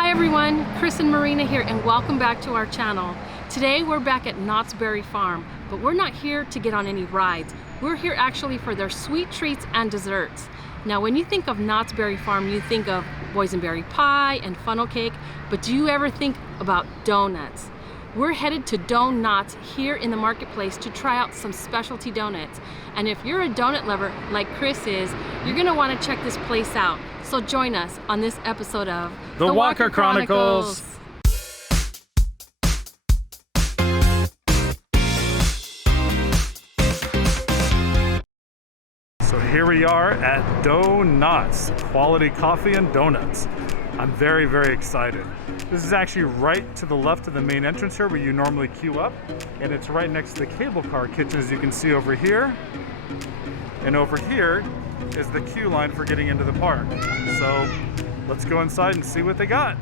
Hi everyone, Chris and Marina here, and welcome back to our channel. Today we're back at Knott's Berry Farm, but we're not here to get on any rides. We're here actually for their sweet treats and desserts. Now when you think of Knott's Berry Farm, you think of boysenberry pie and funnel cake, but do you ever think about donuts? We're headed to DoughKnotts here in the marketplace to try out some specialty donuts. And if you're a donut lover like Chris is, you're gonna wanna check this place out. So join us on this episode of The Walker Chronicles. So here we are at DoughKnotts, quality coffee and donuts. I'm very, very excited. This is actually right to the left of the main entrance here where you normally queue up, and it's right next to the cable car kitchen, as you can see over here. And over here is the queue line for getting into the park. So let's go inside and see what they got.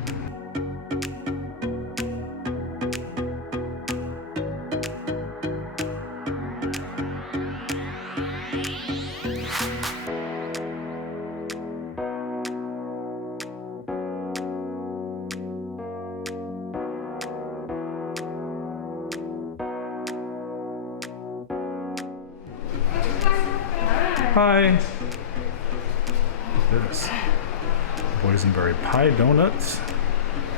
Hi. This boysenberry pie donuts.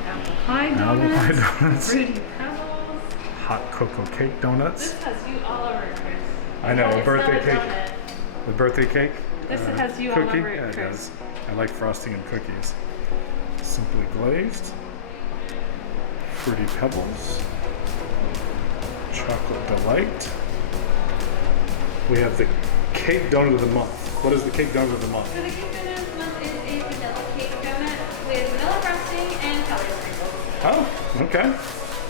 Apple pie donuts. Fruity pebbles. Hot cocoa cake donuts. This has you all over it, Chris. I know, It's birthday not a cake. donut. The birthday cake. This has you all cookie. over it, Yeah, it Chris. does. I like frosting and cookies. Simply glazed. Fruity pebbles. Chocolate delight. We have the cake donut of the month. What is the cake donut of the month? So the cake donut of the month is a vanilla cake donut with vanilla frosting and celery sprinkles. Oh, okay.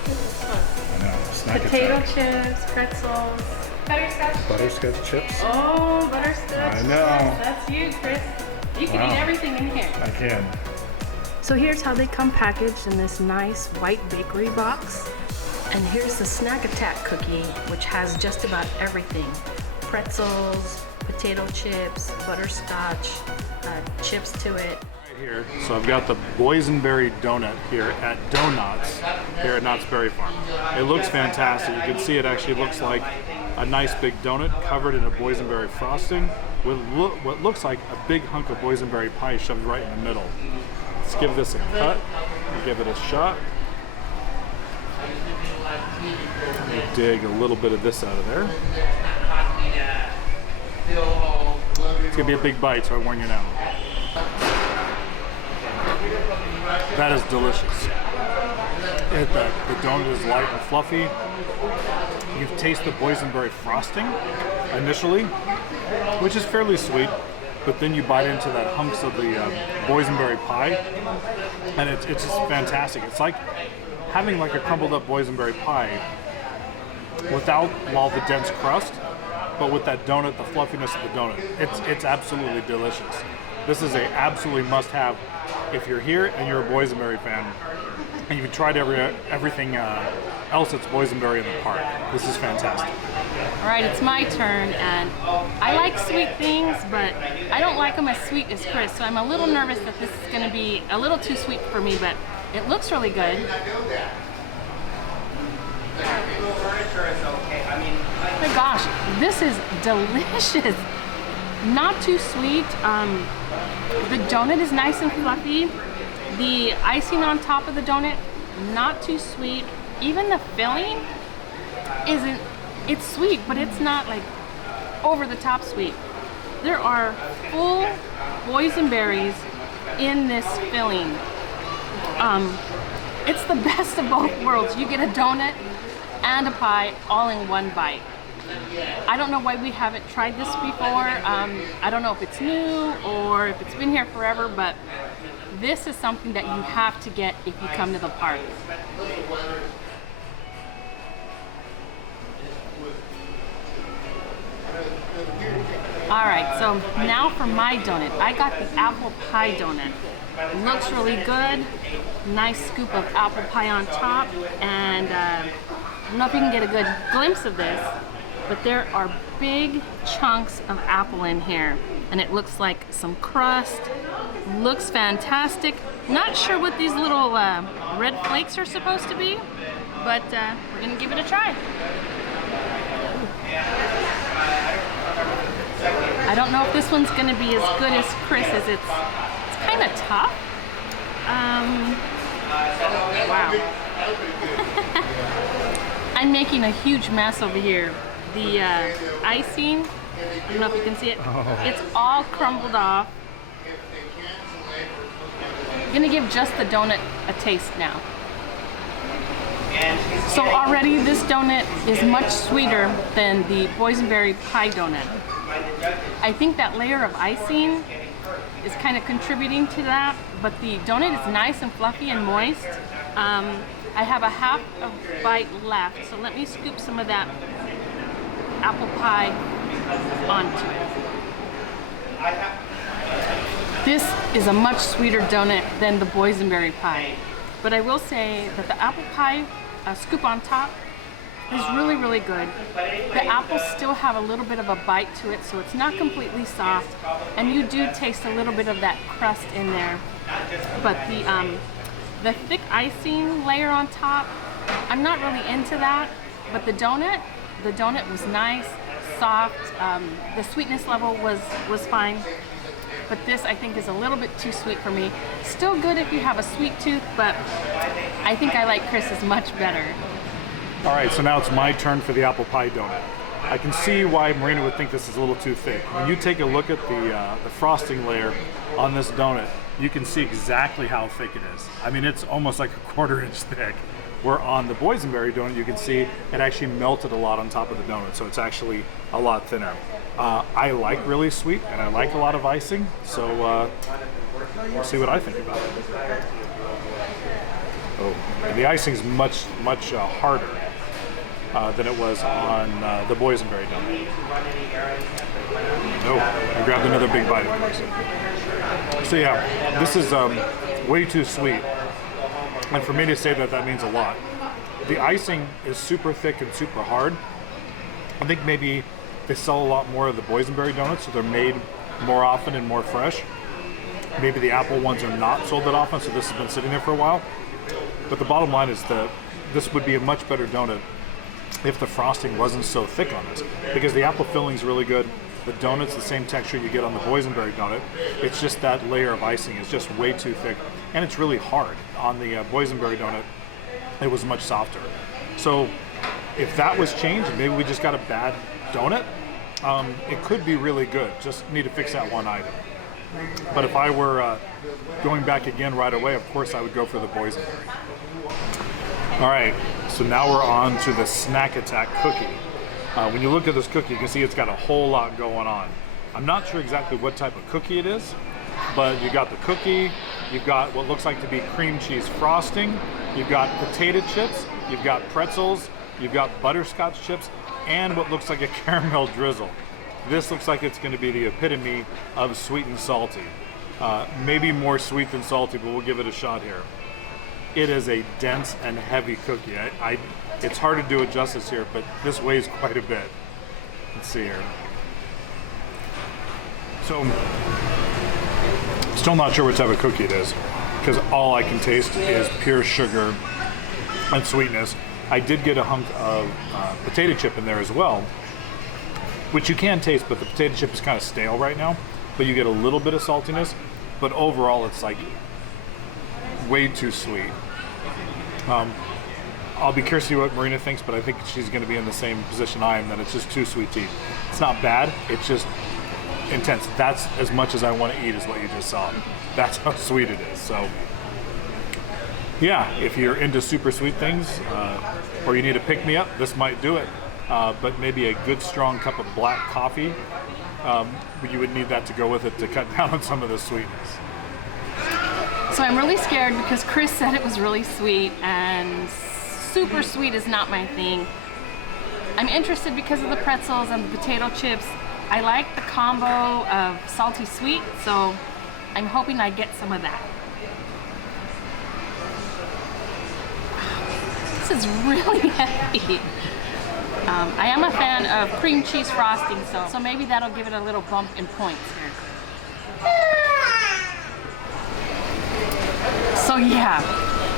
This is fun. I know. Snack Potato attack. chips, pretzels. Butterscotch. Butterscotch chips. Oh, butterscotch. I know. Yes, that's you, Chris. You can Wow. eat everything in here. I can. So here's how they come packaged in this nice white bakery box. And here's the Snack Attack cookie, which has just about everything. Pretzels, potato chips, butterscotch, chips to it. Right here, so I've got the boysenberry donut here at DoughKnotts, here at Knott's Berry Farm. It looks fantastic. You can see it actually looks like a nice big donut covered in a boysenberry frosting with what looks like a big hunk of boysenberry pie shoved right in the middle. Let's give this a cut and give it a shot. Dig a little bit of this out of there. It's gonna be a big bite, so I warn you now. That is delicious. The donut is light and fluffy. You taste the boysenberry frosting initially, which is fairly sweet, but then you bite into that hunks of the boysenberry pie, and it's just fantastic. It's like having like a crumbled up boysenberry pie without all the dense crust, but with that donut, the fluffiness of the donut. It's absolutely delicious. This is a absolutely must-have if you're here and you're a boysenberry fan and you've tried everything else that's boysenberry in the park. This is fantastic. All right, it's my turn, and I like sweet things, but I don't like them as sweet as Chris, so I'm a little nervous that this is gonna be a little too sweet for me, but it looks really good. Oh my gosh, this is delicious. Not too sweet. The donut is nice and fluffy. The icing on top of the donut, not too sweet. Even the filling isn't, it's sweet, but it's not like over the top sweet. There are full boysenberries in this filling. It's the best of both worlds. You get a donut and a pie all in one bite. I don't know why we haven't tried this before. I don't know if it's new or if it's been here forever, but this is something that you have to get if you come to the park. All right, so now for my donut. I got the apple pie donut. Looks really good. Nice scoop of apple pie on top, and I don't know if you can get a good glimpse of this, but there are big chunks of apple in here, and it looks like some crust. Looks fantastic. Not sure what these little red flakes are supposed to be, but we're gonna give it a try. I don't know if this one's gonna be as good as Chris's. It's kind of tough. Wow. I'm making a huge mess over here. The icing, I don't know if you can see it, it's all crumbled off. I'm gonna give just the donut a taste now. So already this donut is much sweeter than the boysenberry pie donut. I think that layer of icing is kind of contributing to that, but the donut is nice and fluffy and moist. I have a half a bite left, so let me scoop some of that apple pie onto it. This is a much sweeter donut than the boysenberry pie, but I will say that the apple pie scoop on top is really, really good. The apples still have a little bit of a bite to it, so it's not completely soft, and you do taste a little bit of that crust in there. But the thick icing layer on top, I'm not really into that, but the donut was nice, soft, the sweetness level was fine. But this, I think, is a little bit too sweet for me. Still good if you have a sweet tooth, but I think I like Chris's much better. All right, so now it's my turn for the apple pie donut. I can see why Marina would think this is a little too thick. When you take a look at the frosting layer on this donut, you can see exactly how thick it is. I mean, it's almost like a 1/4 inch thick. Where on the boysenberry donut, you can see it actually melted a lot on top of the donut, so it's actually a lot thinner. I like really sweet, and I like a lot of icing, so we'll see what I think about it. Oh, and the icing is much harder than it was on the boysenberry donut. Oh, I grabbed another big bite of course. So yeah, this is way too sweet. And for me to say that, that means a lot. The icing is super thick and super hard. I think maybe they sell a lot more of the boysenberry donuts, so they're made more often and more fresh. Maybe the apple ones are not sold that often, so this has been sitting there for a while. But the bottom line is that this would be a much better donut if the frosting wasn't so thick on it, because the apple filling is really good. The donut's the same texture you get on the boysenberry donut. It's just that layer of icing is just way too thick, and it's really hard. On the boysenberry donut, it was much softer. So if that was changed, maybe we just got a bad donut, it could be really good. Just need to fix that one item. But if I were going back again right away, of course I would go for the boysenberry. All right, so now we're on to the Snack Attack cookie. When you look at this cookie, you can see it's got a whole lot going on. I'm not sure exactly what type of cookie it is, but you got the cookie, you've got what looks like to be cream cheese frosting, you've got potato chips, you've got pretzels, you've got butterscotch chips, and what looks like a caramel drizzle. This looks like it's going to be the epitome of sweet and salty. Maybe more sweet than salty, but we'll give it a shot here. It is a dense and heavy cookie. It's hard to do it justice here, but this weighs quite a bit. Let's see here. So, still not sure what type of cookie it is, because all I can taste is pure sugar and sweetness. I did get a hunk of potato chip in there as well, which you can taste, but the potato chip is kind of stale right now, but you get a little bit of saltiness, but overall it's like way too sweet. I'll be curious to see what Marina thinks, but I think she's going to be in the same position I am, that it's just too sweet to eat. It's not bad, it's just intense. That's as much as I want to eat is what you just saw. That's how sweet it is. So yeah, if you're into super sweet things, or you need a pick-me-up, this might do it. But maybe a good strong cup of black coffee, you would need that to go with it to cut down on some of the sweetness. So I'm really scared because Chris said it was really sweet, and super sweet is not my thing. I'm interested because of the pretzels and the potato chips. I like the combo of salty sweet, so I'm hoping I get some of that. This is really heavy. I am a fan of cream cheese frosting, so maybe that'll give it a little bump in points here. So yeah,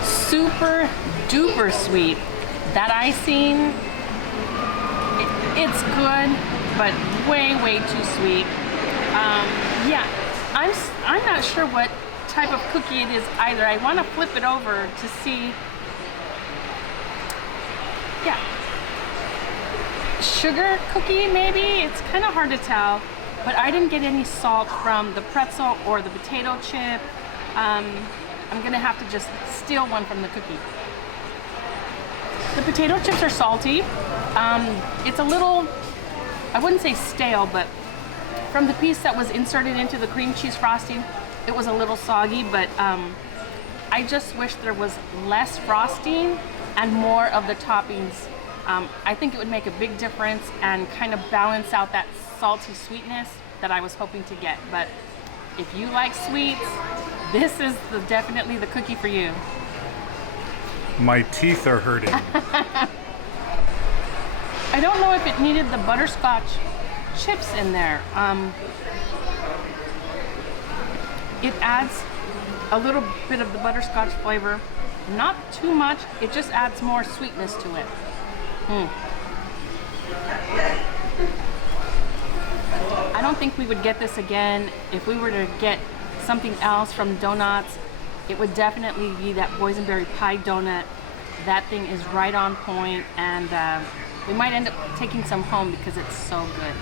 super duper sweet. That icing, it's good, but way too sweet. Yeah, I'm not sure what type of cookie it is either. I want to flip it over to see. Yeah, sugar cookie maybe. It's kind of hard to tell, but I didn't get any salt from the pretzel or the potato chip. I'm gonna have to just steal one from the cookie. The potato chips are salty. It's a little, I wouldn't say stale, but from the piece that was inserted into the cream cheese frosting, it was a little soggy, but I just wish there was less frosting and more of the toppings. I think it would make a big difference and kind of balance out that salty sweetness that I was hoping to get. But if you like sweets, this is definitely the cookie for you. My teeth are hurting. I don't know if it needed the butterscotch chips in there. It adds a little bit of the butterscotch flavor, not too much. It just adds more sweetness to it. I don't think we would get this again. If we were to get something else from DoughKnotts, it would definitely be that boysenberry pie donut. That thing is right on point, and we might end up taking some home because it's so good.